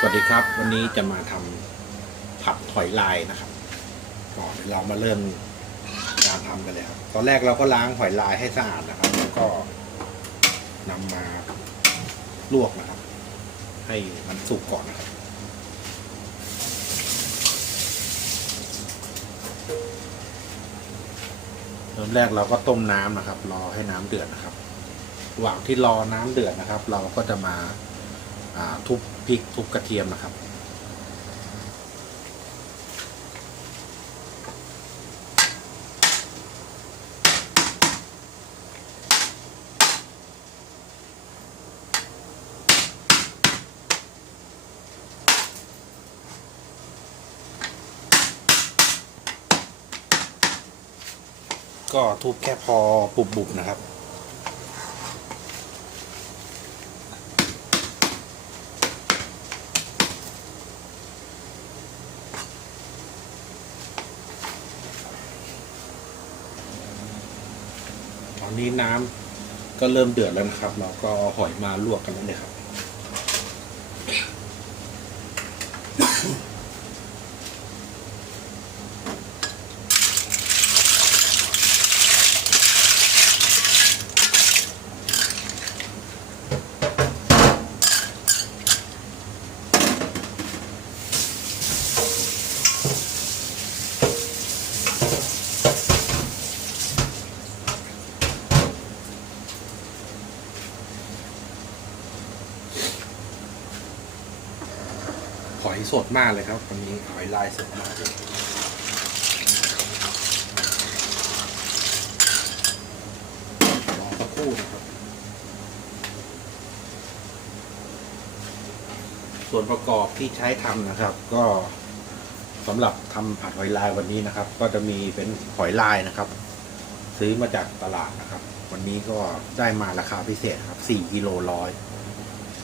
สวัสดีครับ วันนี้จะมาทำผัดหอยลายนะครับก่อนเดี๋ยวเรามาเริ่มการทำกันเลยครับ ตอนแรกเราก็ล้างหอยลายให้สะอาดนะครับ แล้วก็นำมาลวกนะครับ ให้มันสุกก่อนนะครับ ริ่มแรกเราก็ต้มน้ำนะครับ รอให้น้ำเดือดนะครับระหว่างที่รอน้ำเดือดนะครับ เราก็จะมาทุบพริกทุบกระเทียมนะครับ ก็ทุบแค่พอบุบๆนะครับตอนนี้น้ำก็เริ่มเดือดแล้วนะครับ เราก็หอยมาลวกกันแล้วเลยครับ สดมากเลยครับวันนี้หอยลายสดมากเลยรอสักครู่นะครับ ส่วนประกอบที่ใช้ทำนะครับ ก็สำหรับทำผัดหอยลายวันนี้นะครับ ก็จะมีเป็นหอยลายนะครับ ซื้อมาจากตลาดนะครับ วันนี้ก็ได้มาราคาพิเศษครับ4กิโลร้อย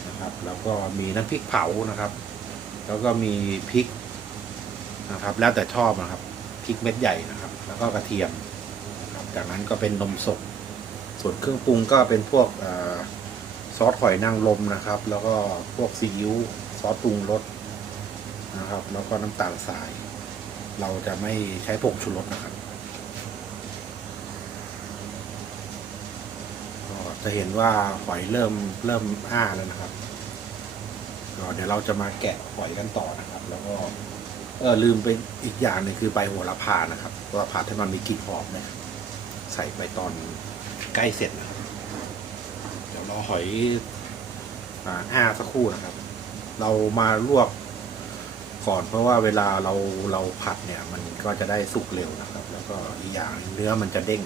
นะครับ แล้วก็มีน้ำพริกเผานะครับ แล้วก็มีพริกนะครับ แล้วแต่ชอบนะครับพริกเม็ดใหญ่นะครับ แล้วก็กระเทียมนะครับจากนั้นก็เป็นนมสด ส่วนเครื่องปรุงก็เป็นพวกอซอสหอยนางรมนะครับ แล้วก็พวกซีอิ๊วซอสปรุงรสนะครับ แล้วก็น้ำตาลทราย เราจะไม่ใช้ผงชูรสนะครับก็จะเห็นว่าหอยเริ่มเริ่มอ้าแล้วนะครับ เดี๋ยวเราจะมาแกะหอยกันต่อนะครับ แล้วก็เออลืมไปอีกอย่างหนึงคือใบโหระพานะครับว่าผัดให้มันมีกลิ่นหอมนะครับใส่ไปตอนใกล้เสร็จนะครับ เดี๋ยวรอหอยอ่าอ้าสักครู่นะครับ เรามาลวกก่อนเพราะว่าเวลาเราเราผัดเนี่ย มันก็จะได้สุกเร็วนะครับ แล้วก็อีกอย่างเนื้อมันจะเด้ง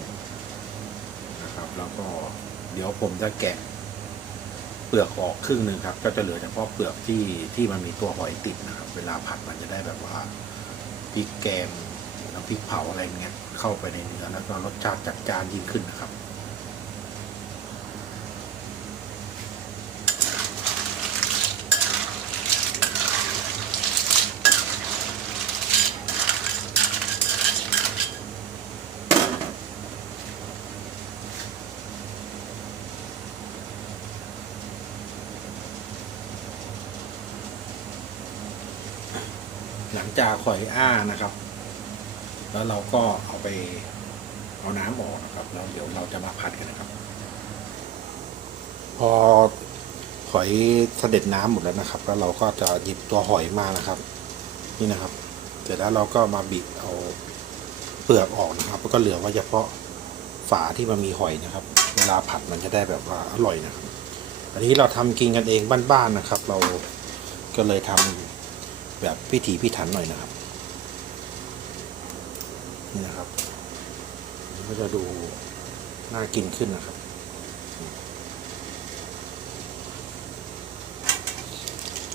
นะครับ แล้วก็เดี๋ยวผมจะแกะ เปลือกออกครึ่งหนึ่งครับ ก็จะเหลือเฉพาะเปลือกที่ที่มันมีตัวหอยติดนะครับ เวลาผัดมันจะได้แบบว่าพริกแกงน้ำพริกเผาอะไรเงี้ยเข้าไปในเนื้อแล้วก็รสชาติจัดจานยิ่งขึ้นนะครับ หลังจากหอยอ้านะครับ แล้วเราก็เอาไปเอาน้ำออกนะครับแล้วเดี๋ยวเราจะมาผัดกันนะครับ พอหอยเสด็จน้ำหมดแล้วนะครับ แล้วเราก็จะหยิบตัวหอยมานะครับ นี่นะครับ เสร็จแล้วเราก็มาบิดเอาเปลือกออกนะครับแล้วก็เหลือไว้เฉพาะฝาที่มันมีหอยนะครับ เวลาผัดมันจะได้แบบว่าอร่อยนะครับ อันนี้เราทำกินกันเองบ้านๆนะครับ เราก็เลยทำ แบบพิถีพิถันหน่อยนะครับ นี่นะครับก็จะดูน่ากินขึ้นนะครับ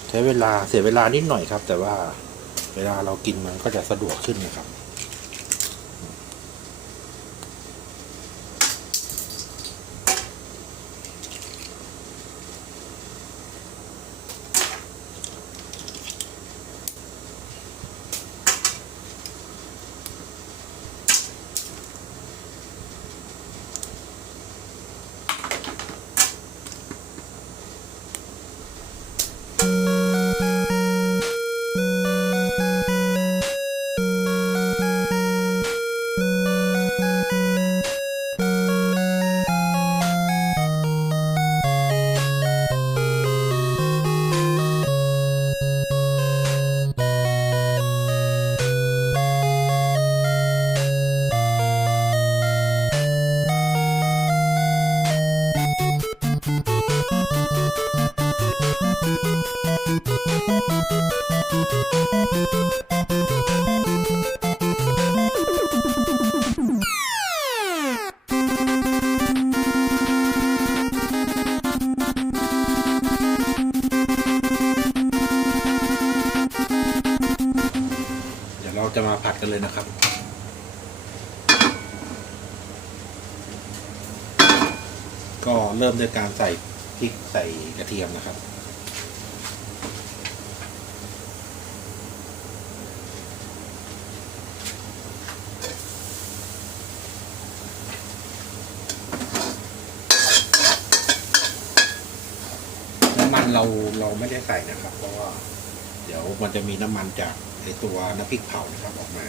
ใช้เวลาเสียเวลานิดหน่อยครับ แต่ว่าเวลาเรากินมันก็จะสะดวกขึ้นนะครับ กันเลยนะครับ ก็เริ่มด้วยการใส่พริกใส่กระเทียมนะครับ น้ำมันเราเราไม่ได้ใส่นะครับ เพราะว่า เดี๋ยวมันจะมีน้ำมันจาก ไอตัวน้ำพริกเผานะครับออกมา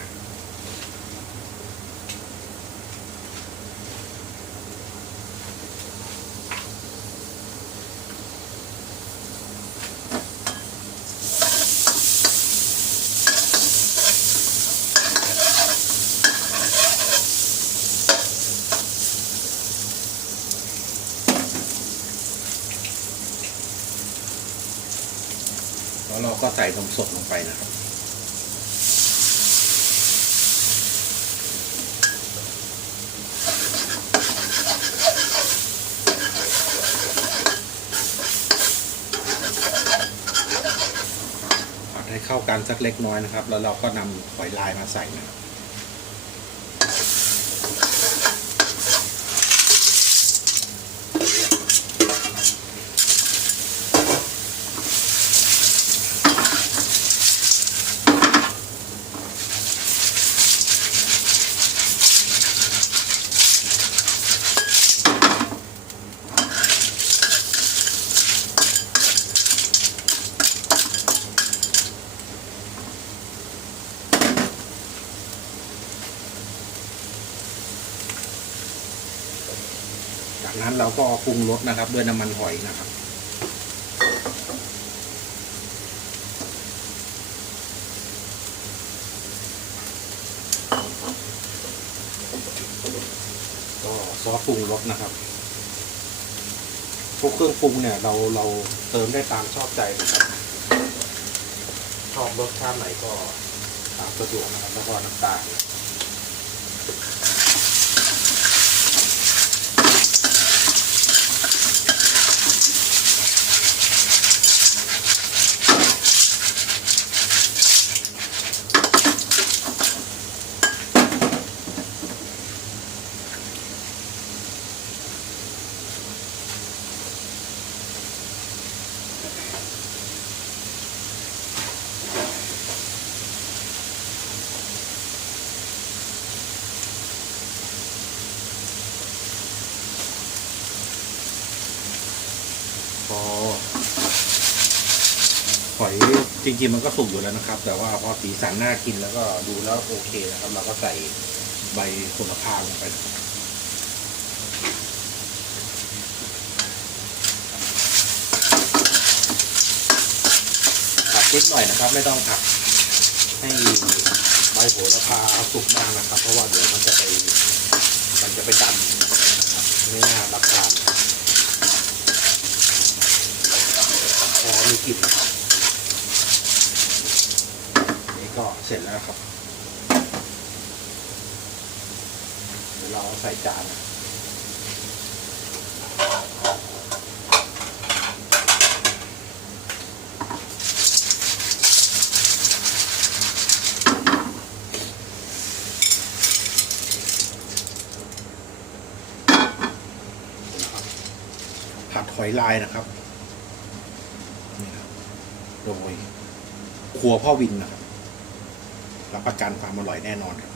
แล้วเราก็ใส่นมสดลงไปนะครับ ให้เข้ากันสักเล็กน้อยนะครับ แล้วเราก็นำหอยลายมาใส่นะครับ จากนั้นเราก็ปรุงรสนะครับ ด้วยน้ำมันหอยนะครับ ก็ซอสปรุงรสนะครับพวกเครื่องปรุงเนี่ยเราเราเติมได้ตามชอบใจนะครับ ชอบรสชาติไหนก็ตามสะดวกนะครับแล้วก็น้ำตาล อหอยจริงๆมันก็สุกอยู่แล้วนะครับ แต่ว่าพอสีสันน่ากินแล้วก็ดูแล้วโอเคนะครับ เราก็ใส่ใบโหระพาลงไปผัดนิดหน่อยนะครับ ไม่ต้องผัดให้ใบโหระพาสุกมากนะครับ เพราะว่าเดี๋ยวมันจะไป มันจะไปดำนไม่น่ารับทาน นะครับพอมีกลิ่นนะครับนี่ก็เสร็จแล้วครับ เดี๋ยวเราใส่จานผัดหอยลายนะครับ โดยครัวพ่อวินนะครับรับประกันความอร่อยแน่นอนครับ